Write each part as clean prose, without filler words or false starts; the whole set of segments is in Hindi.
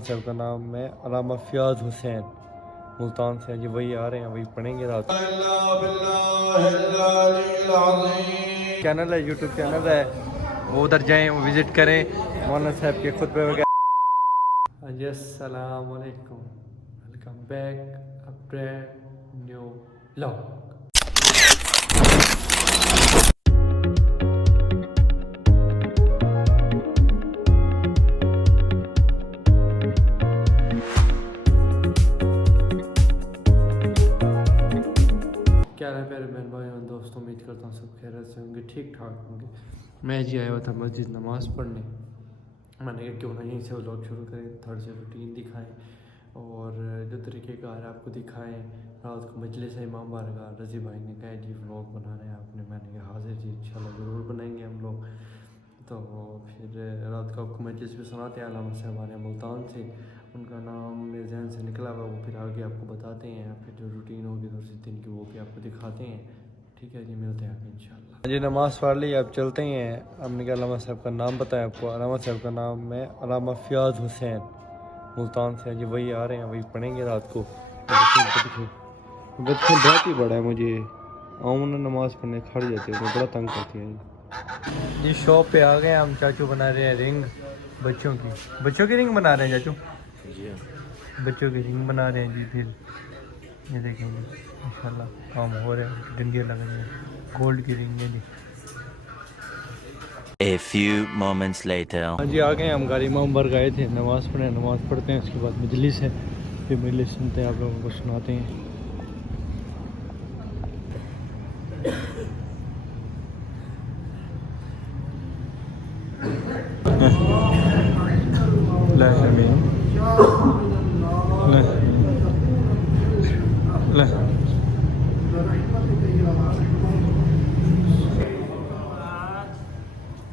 साहब का नाम है अल्लामा फयाज हुसैन, मुल्तान से। जी वही आ रहे हैं, वही पढ़ेंगे रात। चैनल है, यूट्यूब चैनल है, वो उधर जाएं, वो विज़िट करें। मौलाना साहब के खुतबे वगैरह। जी अस्सलाम वालेकुम, welcome back a brand new vlog. क्या है प्यारे बहन भाइयों दोस्तों, उम्मीद करता हूँ सब खैरियत से होंगे, ठीक ठाक होंगे। मैं जी आया हुआ था मस्जिद नमाज़ पढ़ने। मैंने कहा क्यों ना यहीं से व्लॉग शुरू करें, थोड़ी सी रूटीन दिखाएं और जो तरीक़ेकार आपको दिखाएं। रात को मजलिस इमाम बारगाह रज़ी भाई ने कहा जी व्लॉग बना रहे हैं आपने, मैंने कहा हाजिर जी इंशाल्लाह ज़रूर बनाएंगे हम लोग। तो फिर रात को आपको मजलिस भी सुनाते हैं। अल्लामा साहब हमारे मुल्तान से, उनका नाम मेरे जहन से निकला हुआ, वो फिर आगे आपको बताते हैं। फिर जो रूटीन होगी दूसरे दिन की वो भी आपको दिखाते हैं। ठीक है जी, मिलते हैं आगे इंशाल्लाह। जी नमाज़ पढ़ ली, आप चलते ही हैं। हमने कहा अल्लामा साहब का नाम बताया आपको। अल्लामा साहब का नाम है अल्लामा फयाज हुसैन, मुल्तान से। जी वही आ रहे हैं, वही पढ़ेंगे रात को। बच्चे बहुत ही बड़ा है, मुझे आऊँ ना नमाज़ पढ़ने खड़ जाते हैं, बड़ा तंग करती है जी। शॉप पे आ गए हम। चाचू बना रहे हैं रिंग बच्चों की। बच्चों की रिंग बना रहे हैं चाचू जी, बच्चों की रिंग बना रहे हैं जी। फिर ये देखेंगे इंशाल्लाह काम हो रहे हैं, डंडियाँ लग रही हैं, गोल्ड की रिंग है जी। A few moments later. हाँ जी आ गए हम। गाड़ी इमाम बार गए थे नमाज़ पढ़ने, नमाज़ पढ़ते हैं उसके बाद मजलिस है, फिर मजलिस सुनते हैं, आप लोगों को सुनाते हैं।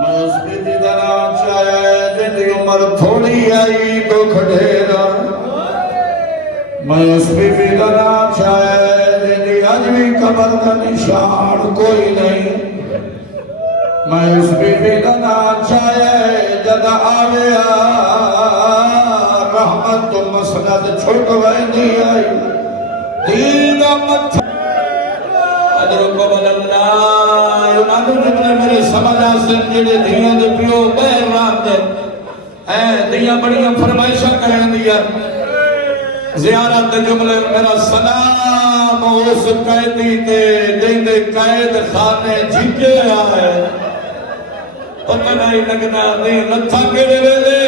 मैं उसकी भी तरह चाहे जिंदगी उम्र थोड़ी आई तो खड़ेगा। मैं उसकी भी तरह चाहे जिंदगी आज भी कबर का निशान कोई नहीं। मैं उसकी भी तरह चाहे जद आवे रहमत तो मसनद छुट वही आई दीन मत अदरुको बदलना मेरे समझ आसे जेडे धियां दे पियो बहर रात दे हैं धियां बड़ियां फरमाइशां करन दिया ज़ियारत दे जुमले मेरा सलाम उस कैदी ते जिंदे कैद खाने जिके आए पता नहीं लगना नहीं लथा केड़े वेले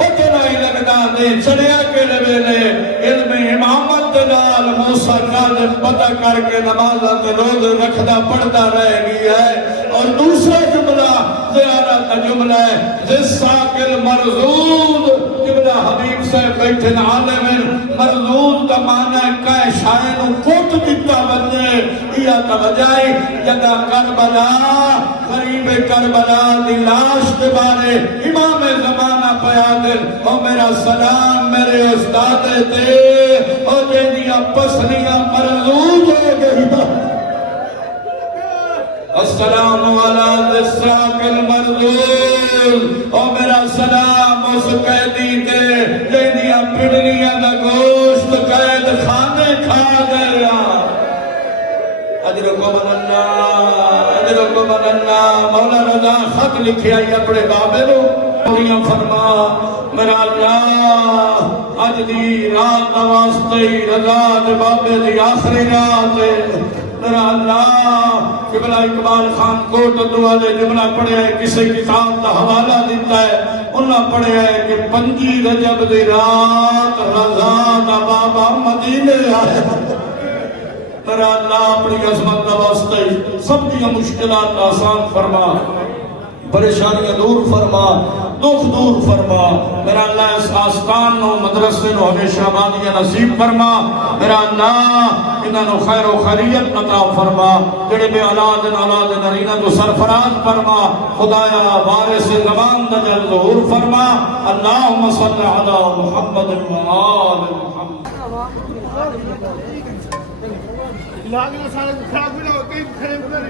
पता नहीं लगना लगदा दे चढ़िया के वेले इल्म इमामत दे नाल मूसा काज़िम पता करके नमाज़ां ते रोज़ रखदा पढ़दा रह गया है। और दूसरा जुमला ज़ियारत का जुमला है जिस साकिल मरजूद जुमला हबीब साहब बैठे आलिम मरजूद का माना है कै शाये नूं कोट दिता वजे या तवजाई जदा करबला गरीब करबला दी लाश के बारे इमाम ज़माना पया दिल ओ मेरा सलाम मेरे उस्ताद ते ओ जेदियां पसलियां मरजूद हो गई अस्सलाम वाला दिसाकिल मरदूद ओ मेरा सलाम उस कैदी ते जेदियां पिड़नियां दा गोश्त कैद खाने खा गया। अजरुको मनन्ना मौला रजा खत लिखे आई अपने बाबे नु पूरियां फरमा मेरा अल्लाह अज दी रात वास्ते रजा दे बाबे दी आखिरी रात मेरा अल्लाह किबला इकबाल खान कोट दुआ दे जुमला पढ़िया है किसी किताब का हवाला दिता है उन्हें पढ़िया है कि 5 रजब दी रात रज़ा दा बाबा मदीने आया। मेरा अल्लाह अपनी अज़मत दा वास्ते सब दी मुश्किलात आसान फरमा परेशानियां दूर फरमा दुख दूर फरमा। मेरा अल्लाह इस आस्तान नो मदरसे नो हमेशा आबादियां नसीब फरमा। मेरा अल्लाह इन्हां खैर व खैरियत अता फरमा जेड़े बे औलाद नरीना तो सरफराज फरमा। खुदाया वारिस ज़मान दा जल ज़हूर फरमा। अल्लाहुम्मा सल्लि अला मुहम्मद व आलि मुहम्मद। लागे सारे खराब भी ना हो कहीं खड़े उधर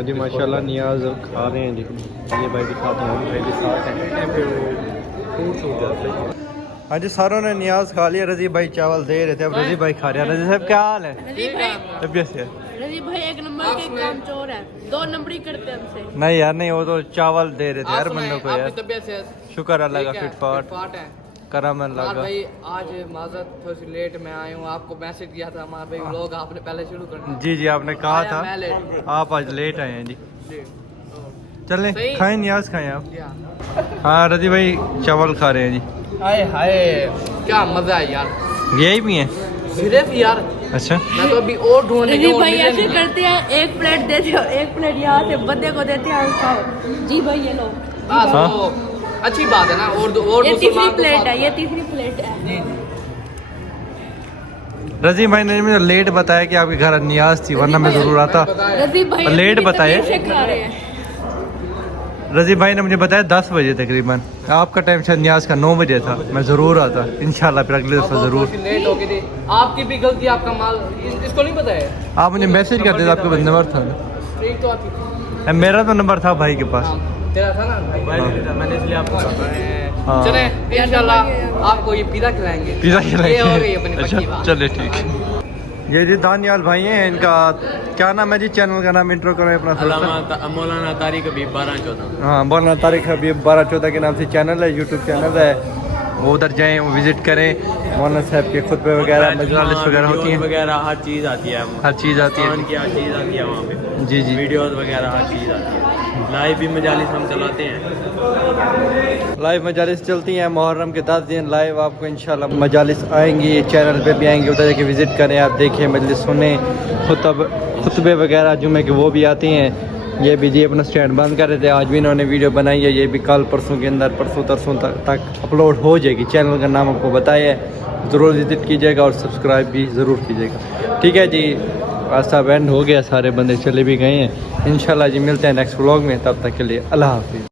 जी माशाल्लाह नियाज खा रहे हैं जी। ये भाई दिखाता हूँ भाई के साथ हैं फिर वो फ्रूट्स हो जाते हैं। हाँ जी सारों ने नियाज खा लिया। रजी भाई चावल दे रहे थे अब रजी भाई खा रहे हैं। रजी साहब क्या हाल है? तबीयत से रजी भाई 1 नंबर के काम चोर है 2 नंबरी करते हमसे। नहीं यार नहीं वो तो चावल दे रहे थे हर बंदों को यार। तबीयत से शुक्र अल्लाह का फिट है करम अल्लाह का। भाई आज माजरत थोड़ी सी लेट में आया हूँ आपको मैसेज किया था हमारे भाई व्लॉग आपने पहले शुरू करना। जी जी आपने कहा था मैं लेट आप आज लेट आए हैं जी। चलें सही। खाएं नियाज खाएं आप। हाँ रजी भाई चावल खा रहे हैं जी। हाय हाय क्या मजा है यार यही भी है सिर्फ यार। अच्छा मैं तो अभी और ढूंढने रजी भाई ऐसे करते हैं 1 प्लेट देते हो 1 प्लेट यहाँ से बंदे को देते हैं खाओ। जी भाई ये लो हाँ अच्छी बात है ना। और ये तीसरी प्लेट है ये तीसरी प्लेट है। रजी भाई ने मुझे लेट बताया कि आपके घर नियाज थी वरना मैं जरूर आता। रजी भाई लेट अपनी बताए। तबीयत से खा रहे हैं। रजी भाई ने मुझे बताया 10 बजे तकरीबन। आपका टाइम शायद नियाज का 9 बजे था। मैं ज़रूर आता इंशाल्लाह फिर अगले दफ़ा ज़रूर। लेट हो गई थी आपकी भी गलती आपका माल इसको नहीं बताया। आप मुझे मैसेज कर देते आपके नंबर था ठीक तो आती थी मेरा तो नंबर था भाई के पास। तेरा था ना भाई मैंने इसलिए आपको हाँ। चले इंशाल्लाह आपको ये पिज़्ज़ा खिलाएंगे। पिज़्ज़ा ये हो गई खिलाएंगे। अपनी अच्छा पक्की बात। चले ठीक है। ये जी दानियाल भाई हैं इनका क्या नाम है जी चैनल का नाम इंट्रो करें अपना थोड़ा सा। मौलाना तारिक हबीब 12-14। हाँ मौलाना तारिक हबीब 12-14 के नाम से चैनल है यूट्यूब चैनल है। वो उधर जाएँ वो विज़िट करें। मौलाना साहब के खुतबे वगैरह मजलिस वगैरह होती हैं वगैरह हर चीज़ आती है हर चीज़ आती है की हर चीज़ आती है वहाँ पे। जी जी वीडियोस वगैरह हर चीज़ आती है। लाइव भी मजालिस हम चलाते हैं। लाइव मजालिस चलती हैं मुहर्रम के 10 दिन लाइव आपको इंशाल्लाह मजालिस आएंगी चैनल पे भी आएंगी उधर जाके विज़िट करें आप देखें मजलिस सुने खुतबे वगैरह जुमे के वो भी आते हैं। ये भी जी अपना स्टैंड बंद कर रहे थे आज भी इन्होंने वीडियो बनाई है। ये भी कल परसों के अंदर परसों तरसों तक अपलोड हो जाएगी। चैनल का नाम आपको बताया है ज़रूर विज़िट कीजिएगा और सब्सक्राइब भी ज़रूर कीजिएगा। ठीक है जी आज सब एंड हो गया सारे बंदे चले भी गए हैं। इंशाल्लाह जी मिलते हैं नेक्स्ट व्लॉग में तब तक के लिए अल्लाह हाफिज़।